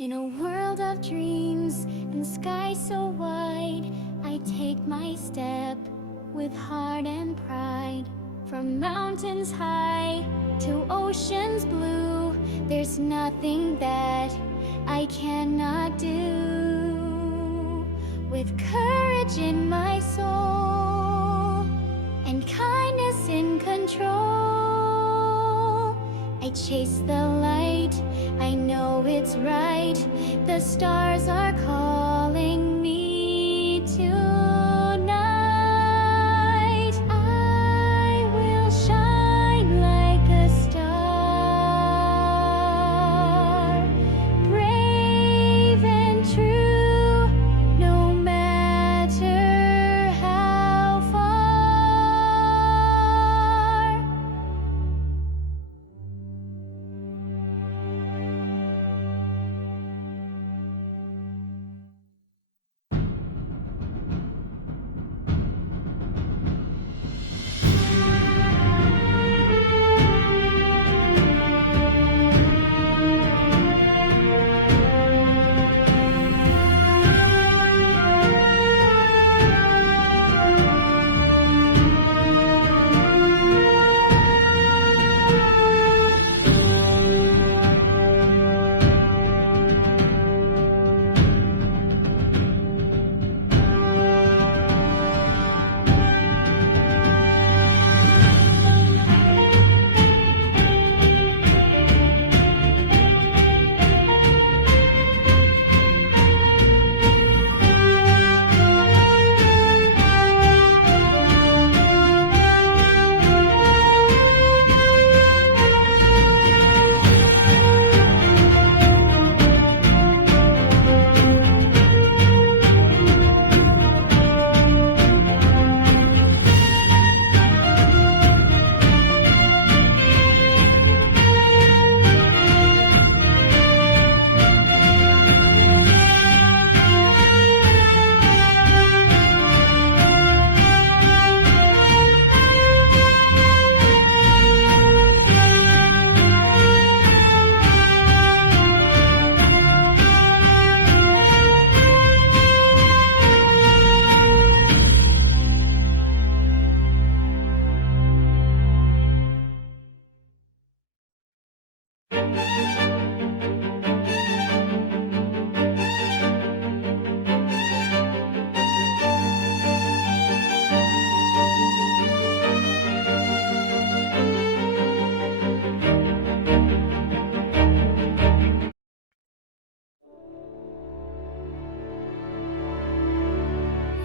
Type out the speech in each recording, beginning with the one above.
In a world of dreams and sky so wide, I take my step with heart and pride. From mountains high to oceans blue, there's nothing that I cannot do. With courage in my soul and kindness in control, I chase the light, I know it's right. The stars are calling me tonight. I will shine like a star, brave and true, no matter how far.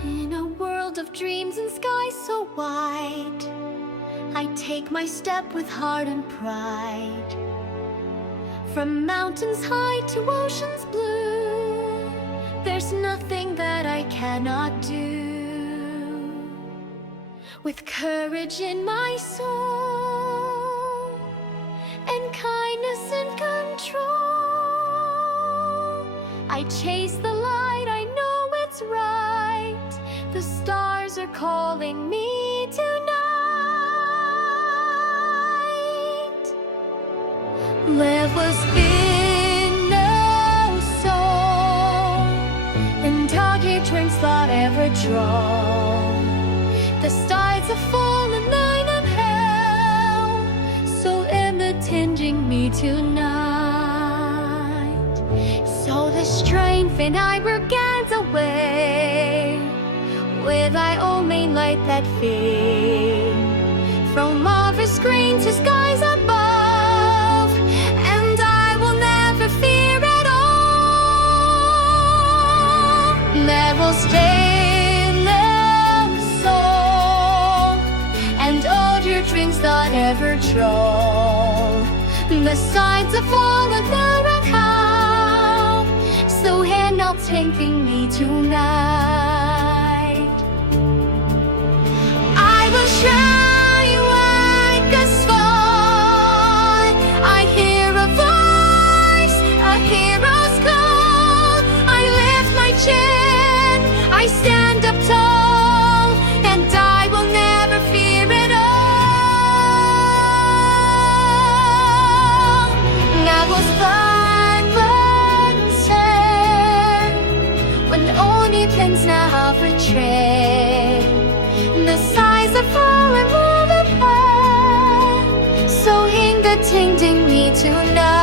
In a world of dreams and skies so wide, I take my step with heart and pride. From mountains high to oceans blue, there's nothing that I cannot do. With courage in my soul and kindness in control, I chase the light, I know it's right. The stars are calling me tonight. Live was in no soul, and doggy drinks not ever drawn. The tides of fallen night of hell, so imiting me tonight. So the strength and I were gathered away, with thy own main light that fade from marvelous green to skies above, and I will never fear at all. There will stay no soul, and all your dreams not ever drawn. The signs of fallen now and how, so here not taking me tonight. I will shine like a star. I hear a voice, a hero's call. I lift my chin, I stand up tall, and I will never fear at all. I was 5 months you're tainting me tonight.